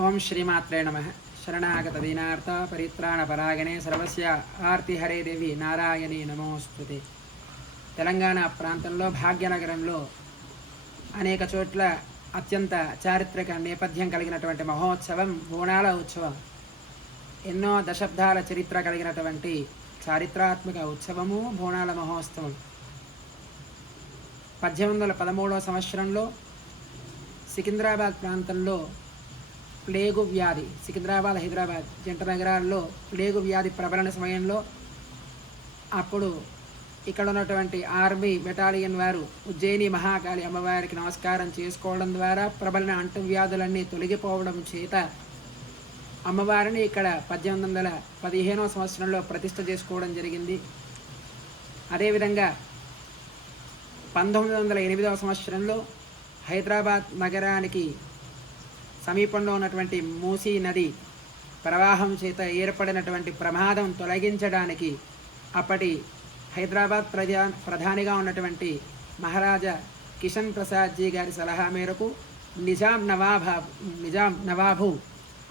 ఓం శ్రీమాత్రే నమ. శరణాగత దీనార్థ పరిత్రాణ పరాగణే సర్వస్య ఆర్తి హరే దేవి నారాయణి నమోస్తుతే. తెలంగాణ ప్రాంతంలో భాగ్యనగరంలో అనేక చోట్ల అత్యంత చారిత్రక నేపథ్యం కలిగినటువంటి మహోత్సవం బోనాల ఉత్సవం. ఎన్నో దశాబ్దాల చరిత్ర కలిగినటువంటి చారిత్రాత్మక ఉత్సవము బోనాల మహోత్సవం. 1813 సంవత్సరంలో సికింద్రాబాద్ ప్రాంతంలో ప్లేగు వ్యాధి, సికింద్రాబాద్ హైదరాబాద్ జంట నగరాల్లో ప్లేగు వ్యాధి ప్రబలన సమయంలో అప్పుడు ఇక్కడ ఉన్నటువంటి ఆర్మీ బెటాలియన్ వారు ఉజ్జయిని మహాకాళి అమ్మవారికి నమస్కారం చేసుకోవడం ద్వారా ప్రబలిన అంటువ్యాధులన్నీ తొలగిపోవడం చేత అమ్మవారిని ఇక్కడ 1815 సంవత్సరంలో ప్రతిష్ఠ చేసుకోవడం జరిగింది. అదేవిధంగా 1908 సంవత్సరంలో హైదరాబాద్ నగరానికి సమీపంలో ఉన్నటువంటి మూసీ నది ప్రవాహం చేత ఏర్పడినటువంటి ప్రమాదం తొలగించడానికి అప్పటి హైదరాబాద్ ప్రధానిగా ఉన్నటువంటి మహారాజా కిషన్ ప్రసాద్ జీ గారి సలహా మేరకు నిజాం నవాబు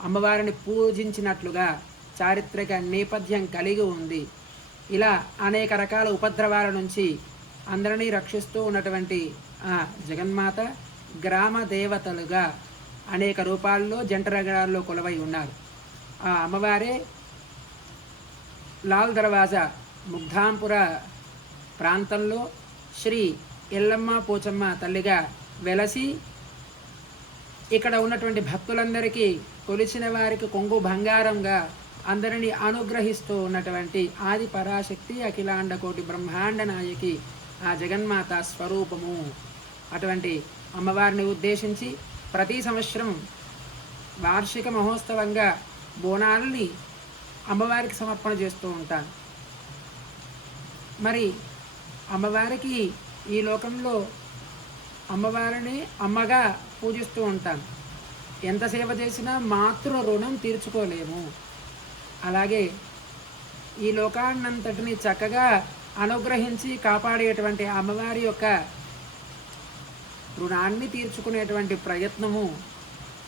అమ్మవారిని పూజించినట్లుగా చారిత్రక నేపథ్యం కలిగి ఉంది. ఇలా అనేక రకాల ఉపద్రవాల నుంచి అందరినీ రక్షిస్తూ ఉన్నటువంటి ఆ జగన్మాత గ్రామ దేవతలుగా అనేక రూపాల్లో జంట నగరాల్లో కొలువై ఉన్నారు. ఆ అమ్మవారే లాల్ దర్వాజా ముగ్ధాంపుర ప్రాంతంలో శ్రీ ఎల్లమ్మ పోచమ్మ తల్లిగా వెలసి ఇక్కడ ఉన్నటువంటి భక్తులందరికీ కొలిచిన వారికి కొంగు బంగారంగా అందరినీ అనుగ్రహిస్తూ ఉన్నటువంటి ఆది పరాశక్తి అఖిలాండ కోటి బ్రహ్మాండ నాయకి ఆ జగన్మాత స్వరూపము. అటువంటి అమ్మవారిని ఉద్దేశించి ప్రతి సంవత్సరం వార్షిక మహోత్సవంగా బోనాలని అమ్మవారికి సమర్పణ చేస్తూ ఉంటాను. మరి అమ్మవారికి ఈ లోకంలో అమ్మవారిని అమ్మగా పూజిస్తూ ఉంటాను. ఎంత సేవ చేసినా మాతృ రుణం తీర్చుకోలేము. అలాగే ఈ లోకాన్నంతటిని చక్కగా అనుగ్రహించి కాపాడేటువంటి అమ్మవారి యొక్క రుణాన్ని తీర్చుకునేటువంటి ప్రయత్నము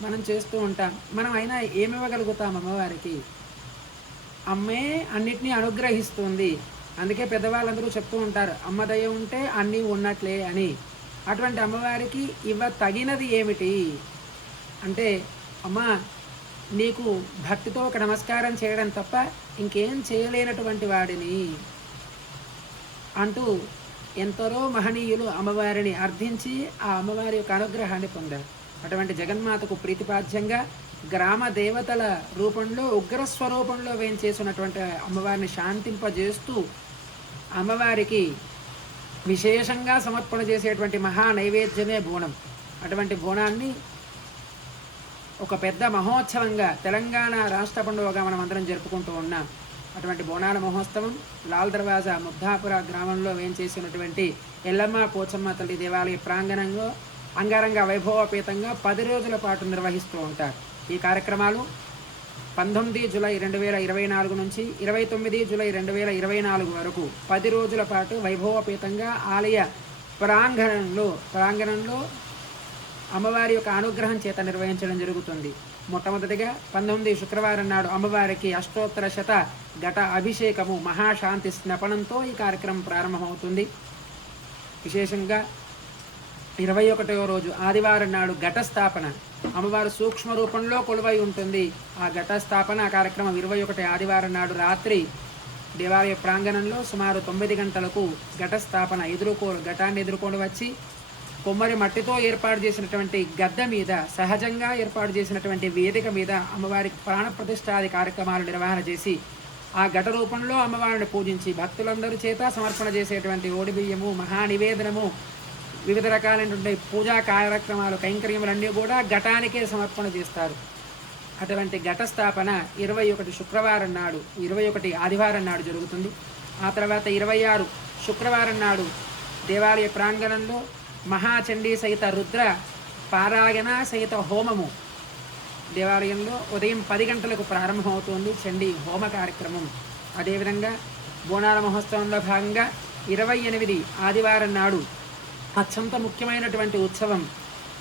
మనం చేస్తూ ఉంటాం. మనం అయినా ఏమివ్వగలుగుతాం అమ్మవారికి? అమ్మే అన్నిటినీ అనుగ్రహిస్తుంది. అందుకే పెద్దవాళ్ళందరూ చెప్తూ ఉంటారు, అమ్మ దయ ఉంటే అన్నీ ఉన్నట్లే అని. అటువంటి అమ్మవారికి తగినది ఏమిటి అంటే, అమ్మ నీకు భక్తితో ఒక నమస్కారం చేయడం తప్ప ఇంకేం చేయలేనటువంటి వాడిని అంటూ ఎందరో మహనీయులు అమ్మవారిని అర్థించి ఆ అమ్మవారి యొక్క అనుగ్రహాన్ని పొందారు. అటువంటి జగన్మాతకు ప్రీతిపాద్యంగా గ్రామ దేవతల రూపంలో ఉగ్రస్వరూపంలో వేంచేసినటువంటి అమ్మవారిని శాంతింపజేస్తూ అమ్మవారికి విశేషంగా సమర్పణ చేసేటువంటి మహా నైవేద్యమే బోనం. అటువంటి బోనాన్ని ఒక పెద్ద మహోత్సవంగా తెలంగాణ రాష్ట్ర పండుగగా మనం అందరం జరుపుకుంటూ ఉన్నాం. అటువంటి బోనాల మహోత్సవం లాల్ దర్వాజా ముగ్ధాపుర గ్రామంలో వేంచేసినటువంటి ఎల్లమ్మ పోచమ్మ తల్లి దేవాలయ ప్రాంగణంలో అంగరంగ వైభవపేతంగా 10 రోజుల పాటు నిర్వహిస్తూ ఉంటారు. ఈ కార్యక్రమాలు 19 జూలై 2024 నుంచి 29 జూలై 2024 వరకు 10 రోజుల పాటు వైభవపేతంగా ఆలయ ప్రాంగణంలో అమ్మవారి యొక్క అనుగ్రహం చేత నిర్వహించడం జరుగుతుంది. మొట్టమొదటిగా 19 శుక్రవారం నాడు అమ్మవారికి అష్టోత్తర శత ఘట అభిషేకము మహాశాంతి స్నపనంతో ఈ కార్యక్రమం ప్రారంభమవుతుంది. విశేషంగా 21వ రోజు ఆదివారం నాడు ఘటస్థాపన, అమ్మవారు సూక్ష్మ రూపంలో కొలువై ఉంటుంది. ఆ ఘటస్థాపన కార్యక్రమం 21 ఆదివారం నాడు రాత్రి దేవాలయ ప్రాంగణంలో సుమారు 9 గంటలకు ఘటస్థాపన ఘటాన్ని ఎదుర్కొని వచ్చి కొమ్మరి మట్టితో ఏర్పాటు చేసినటువంటి గద్ద మీద, సహజంగా ఏర్పాటు చేసినటువంటి వేదిక మీద అమ్మవారికి ప్రాణప్రతిష్ఠాది కార్యక్రమాలు నిర్వహణ చేసి ఆ ఘట రూపంలో అమ్మవారిని పూజించి భక్తులందరి చేత సమర్పణ చేసేటువంటి ఓడిబియ్యము, మహానివేదనము, వివిధ రకాలైనటువంటి పూజా కార్యక్రమాలు, కైంకర్యములన్నీ కూడా ఘటానికే సమర్పణ చేస్తారు. అటువంటి ఘటస్థాపన 21 శుక్రవారం నాడు, 21 ఆదివారం నాడు జరుగుతుంది. ఆ తర్వాత 26 శుక్రవారం నాడు దేవాలయ ప్రాంగణంలో మహాచండీ సహిత రుద్ర పారాయణ సహిత హోమము దేవాలయంలో ఉదయం 10 గంటలకు ప్రారంభమవుతుంది చండీ హోమ కార్యక్రమం. అదేవిధంగా బోనాల మహోత్సవంలో భాగంగా 28 ఆదివారం నాడు అత్యంత ముఖ్యమైనటువంటి ఉత్సవం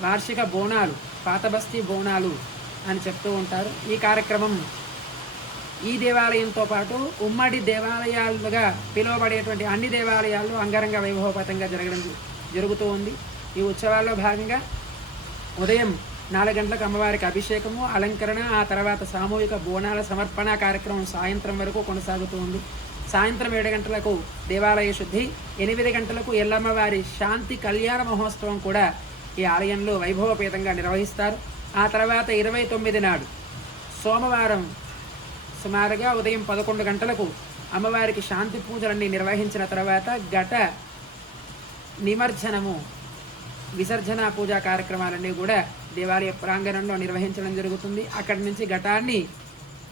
వార్షిక బోనాలు, పాతబస్తీ బోనాలు అని చెప్తూ ఉంటారు. ఈ కార్యక్రమం ఈ దేవాలయంతో పాటు ఉమ్మడి దేవాలయాలుగా పిలువబడేటువంటి అన్ని దేవాలయాల్లో అంగరంగ వైభవపతంగా జరుగుతూ ఉంది. ఈ ఉత్సవాల్లో భాగంగా ఉదయం 4 గంటలకు అమ్మవారికి అభిషేకము, అలంకరణ, ఆ తర్వాత సామూహిక బోనాల సమర్పణ కార్యక్రమం సాయంత్రం వరకు కొనసాగుతూ ఉంది. సాయంత్రం 7 గంటలకు దేవాలయ శుద్ధి, 8 గంటలకు ఎల్లమ్మవారి శాంతి కళ్యాణ మహోత్సవం కూడా ఈ ఆలయంలో వైభవపేతంగా నిర్వహిస్తారు. ఆ తర్వాత 29 నాడు సోమవారం సుమారుగా ఉదయం 11 గంటలకు అమ్మవారికి శాంతి పూజలన్నీ నిర్వహించిన తర్వాత ఘట నిమజ్జనము, విసర్జన పూజా కార్యక్రమాలన్నీ కూడా దేవాలయ ప్రాంగణంలో నిర్వహించడం జరుగుతుంది. అక్కడి నుంచి ఘటాన్ని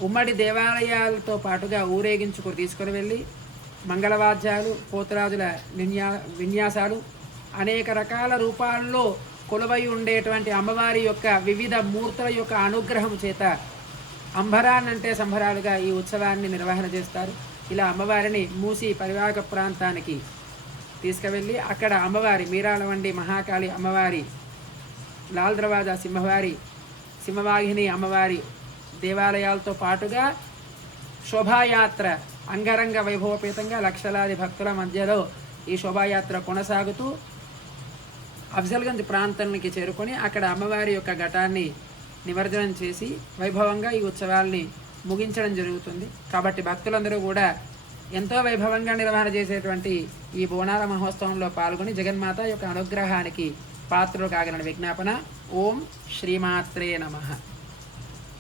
ఉమ్మడి దేవాలయాలతో పాటుగా ఊరేగించుకు తీసుకుని వెళ్ళి మంగళవాద్యాలు, పోతురాజుల విన్యాసాలు, అనేక రకాల రూపాల్లో కొలువై ఉండేటువంటి అమ్మవారి యొక్క వివిధ మూర్తుల యొక్క అనుగ్రహం చేత అంబరాన్నంటే సంబరాలుగా ఈ ఉత్సవాన్ని నిర్వహణ చేస్తారు. ఇలా అమ్మవారిని మూసి పరివాహక ప్రాంతానికి తీసుకువెళ్ళి అక్కడ అమ్మవారి మీరాలవండి మహాకాళి అమ్మవారి, లాల్ దర్వాజా సింహవాహిని అమ్మవారి దేవాలయాలతో పాటుగా శోభాయాత్ర అంగరంగ వైభవపేతంగా లక్షలాది భక్తుల మధ్యలో ఈ శోభాయాత్ర కొనసాగుతూ అఫ్జల్గంజ్ ప్రాంతానికి చేరుకొని అక్కడ అమ్మవారి యొక్క ఘటాన్ని నిమజ్జనం చేసి వైభవంగా ఈ ఉత్సవాల్ని ముగించడం జరుగుతుంది. కాబట్టి భక్తులందరూ కూడా ఎంతో వైభవంగా నిర్వహణ చేసేటువంటి ఈ బోనాల మహోత్సవంలో పాల్గొని జగన్మాత యొక్క అనుగ్రహానికి పాత్రలు కాగలని విజ్ఞాపన. ఓం శ్రీమాత్రే నమః.